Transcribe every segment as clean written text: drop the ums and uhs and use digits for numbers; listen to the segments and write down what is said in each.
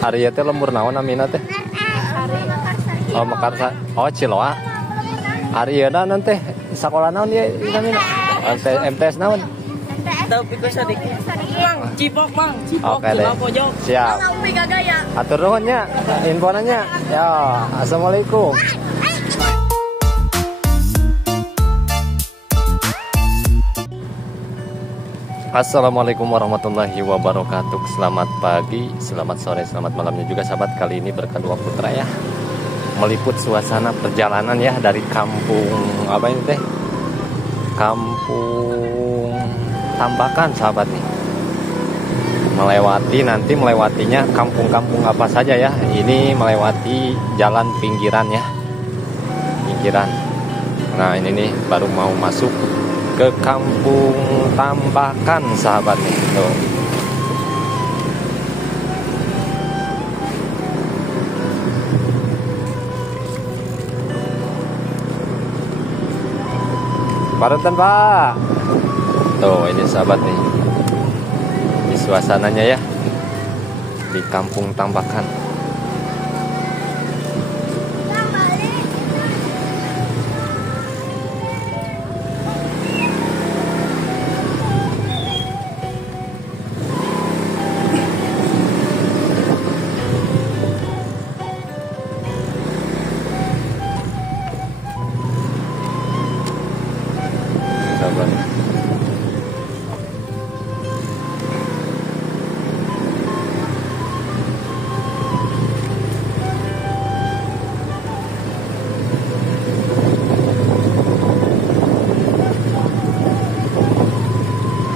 Ari teh lembur naon namina teh? Oh, Mekarsari. Oh, Ciloa. Ari da nanti sekolah naon ieu namina? MTS naon? Tapi ku sadiki. Mang, Cipok, Mang. Cipok, Oke deh. pojok. Siap. Atur nuhun nya, infonanya. Ya, assalamualaikum. Assalamualaikum warahmatullahi wabarakatuh. Selamat pagi, selamat sore, selamat malamnya juga sahabat. Kali ini Berkah Dua Putra ya, meliput suasana perjalanan ya dari kampung apa ini teh? Kampung Tambakan sahabat nih. Melewatinya kampung-kampung apa saja ya. Ini melewati jalan pinggiran ya. Pinggiran. Nah, ini nih baru mau masuk ke kampung Tambakan sahabat nih. Tuh. Parutan Pak. Tuh ini sahabat nih. Ini suasananya ya di kampung Tambakan.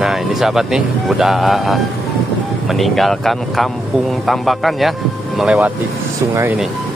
Nah ini sahabat nih udah meninggalkan kampung Tambakan ya, melewati sungai ini.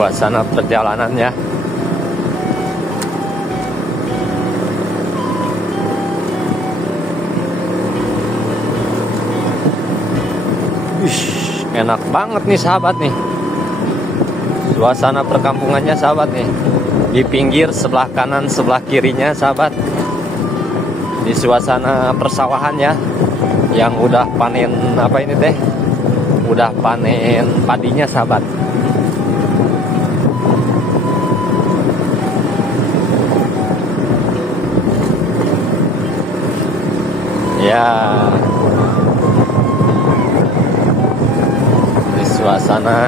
Suasana perjalanannya enak banget nih sahabat nih. Suasana perkampungannya sahabat nih. Di pinggir sebelah kanan sebelah kirinya sahabat. Di suasana persawahan ya, yang udah panen apa ini teh? Udah panen padinya sahabat. Ya, di suasana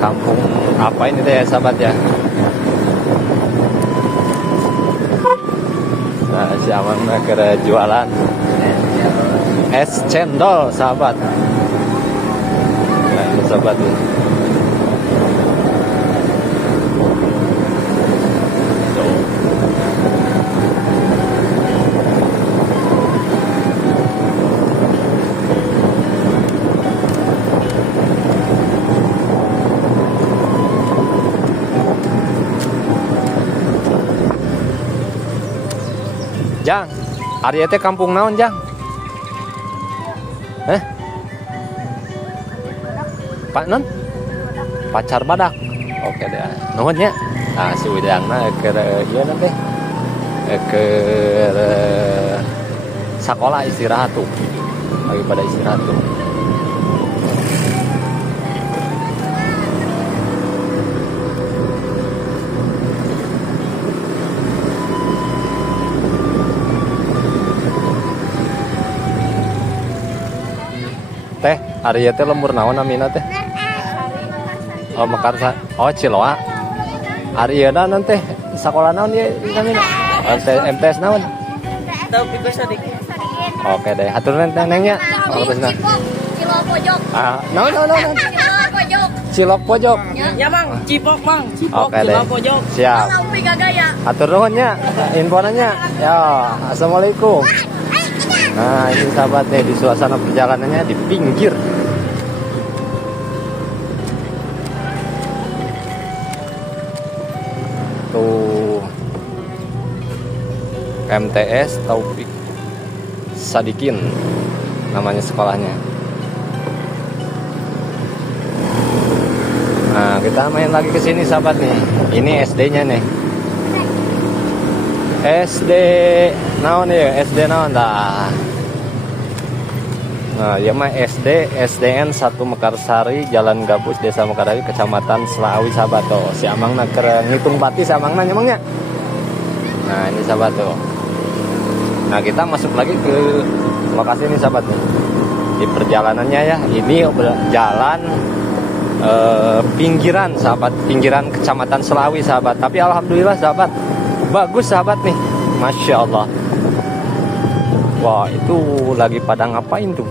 kampung apa ini deh sahabat ya. Nah, si Aman kira jualan es cendol sahabat. Nah, ini sahabat nih. Jang, ari teh kampung naon Jang? Pak non? Pacar badak. Oke deh. Nuhun nya. Nah, si Widangna ke ieu nanti ke sekolah istirahat tuh. Lagi pada istirahat tuh. Teh, ari teh lembur naon namina teh? Oh, Mekarsari. Oh, Ciloa. Ari da nanti sekolah naon ieu namina? MTS naon? Tapi ku sadiki. Oke deh, hatur nenengnya. Terusna. Cilok pojok. Ah, naon. Cilok pojok. Cilok pojok. Ya, Mang, Cipok, Mang. Cipok, Oke deh. pojok. Siap. Lampi gagaya. Hatur nuhun nya, infonanya. Ya, assalamualaikum. Nah ini sahabat nih di suasana perjalanannya di pinggir. MTS Taufik Sadikin namanya sekolahnya. Nah, kita main lagi ke sini sahabat nih. Ini SD-nya nih. SD naon ya? SD naon dah. Nah, ya mah SDN 1 Mekarsari, Jalan Gabus, Desa Mekarsari, Kecamatan Selawi sahabat tuh. Si Amangna keur ngitung bati si Amangna nyemangnya. Nah, ini sahabat tuh. Nah, kita masuk lagi ke lokasi ini sahabat nih. Di perjalanannya ya, ini jalan pinggiran sahabat, pinggiran Kecamatan Selawi sahabat. Tapi alhamdulillah sahabat, bagus sahabat nih, masya Allah. Wah, itu lagi pada ngapain tuh?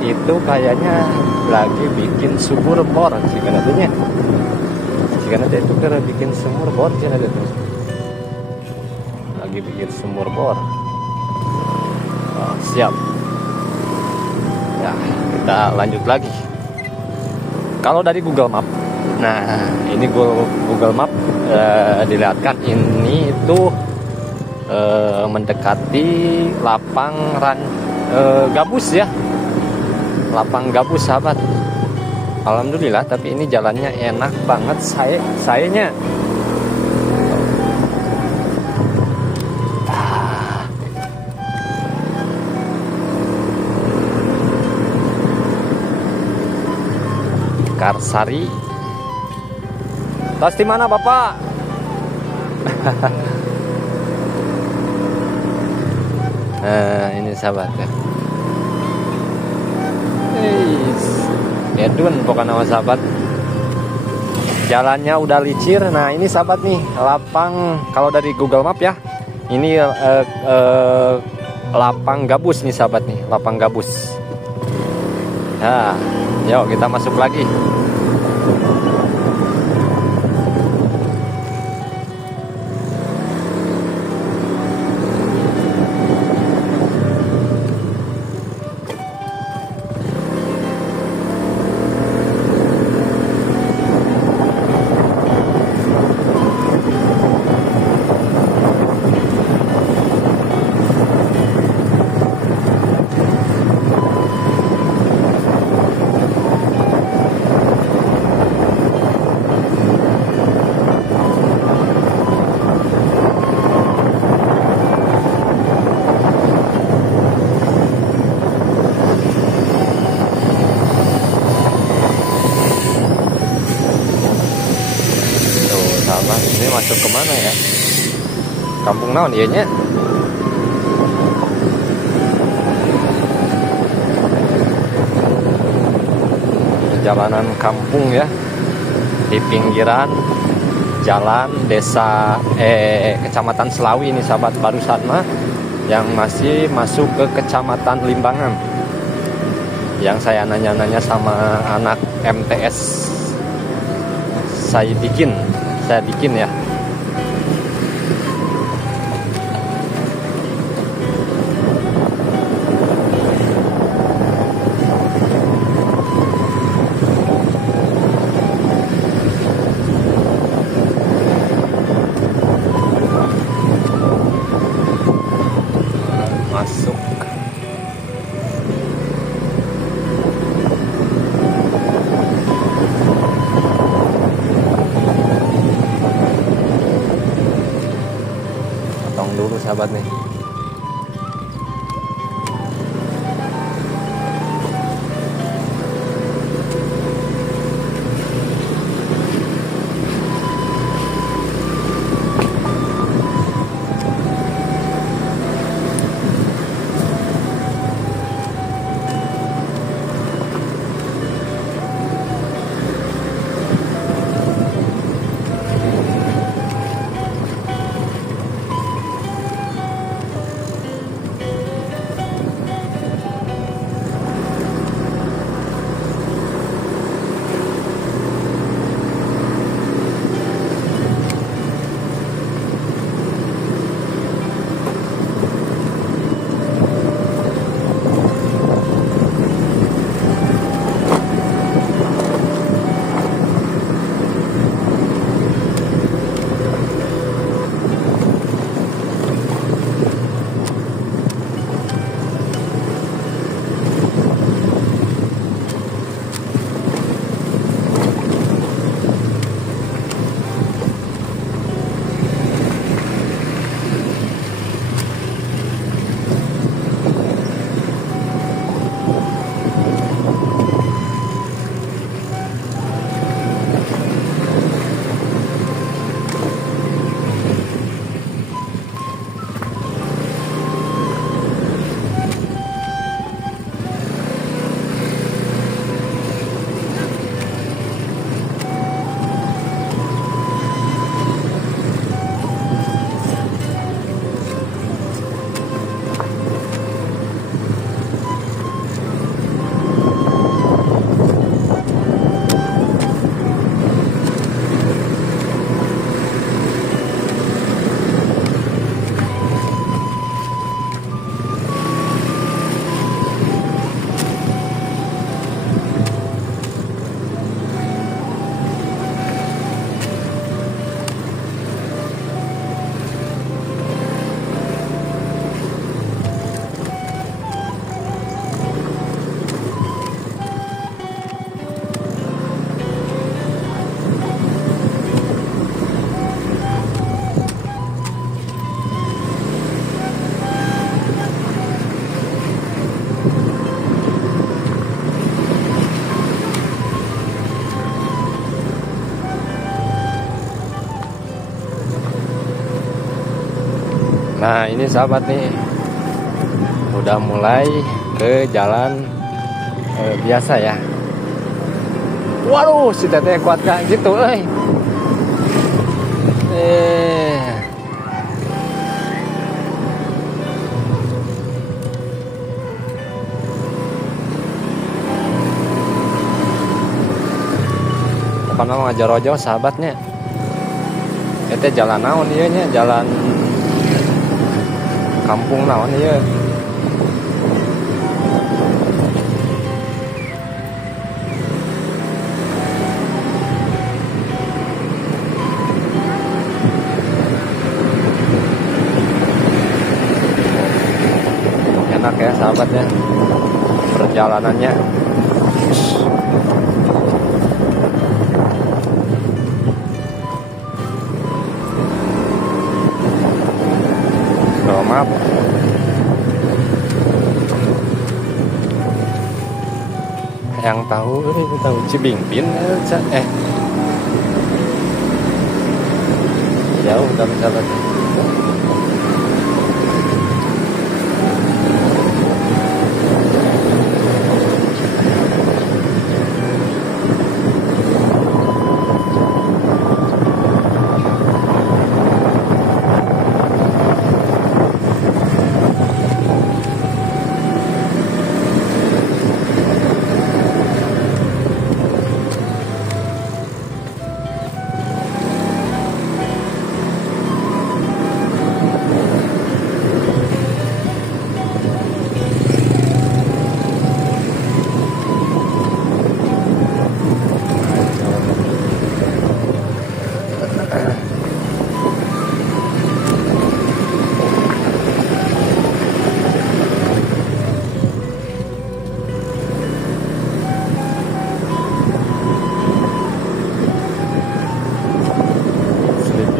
Itu kayaknya lagi bikin sumur bor sih kanadanya. Jika itu kira bikin sumur bor sih itu. Lagi bikin sumur bor. Oh, siap. Ya, kita lanjut lagi. Kalau dari Google Map, nah ini Google Map dilihatkan ini itu mendekati lapang gabus ya, lapang gabus sahabat. Alhamdulillah, tapi ini jalannya enak banget sayanya. Karsari. Tas di mana Bapak? Nah, ini sahabat ya. Edun pokoknya nama sahabat. Jalannya udah licir. Nah, ini sahabat nih, lapang kalau dari Google Map ya. Ini lapang gabus nih sahabat nih, lapang gabus. Nah, yuk kita masuk lagi. Ini masuk kemana ya? Kampung naon ieu nya? Perjalanan kampung ya, di pinggiran jalan desa Kecamatan Selawi ini sahabat, barusan mah yang masih masuk ke Kecamatan Limbangan. Yang saya nanya-nanya sama anak MTS saya bikin ya. Masuk. Potong dulu sahabat nih. Nah ini sahabat nih, udah mulai ke jalan biasa ya. Waduh, si teteh kuat gak gitu, Apa nama ngajar-ojo sahabatnya? Itu jalan naon ieu nya, jalan kampung naon ieu. Enak ya sahabatnya perjalanannya. Oh, maaf. Yang tahu ini tahu Cibingpin jauh tapi sahabat.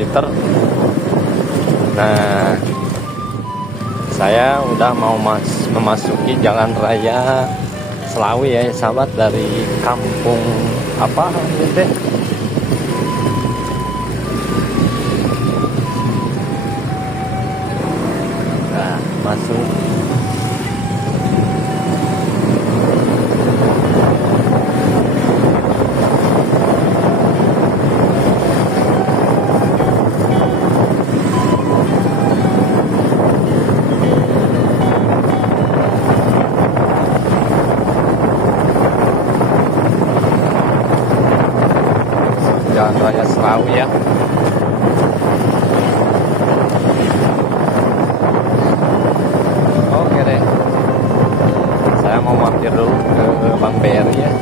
Peter. Nah, saya udah mau memasuki jalan raya Selawi ya sahabat, dari kampung apa ini? Nah, masuk. Jalan Raya Selawi ya. Oke deh, saya mau mampir dulu ke Bang BRI ya.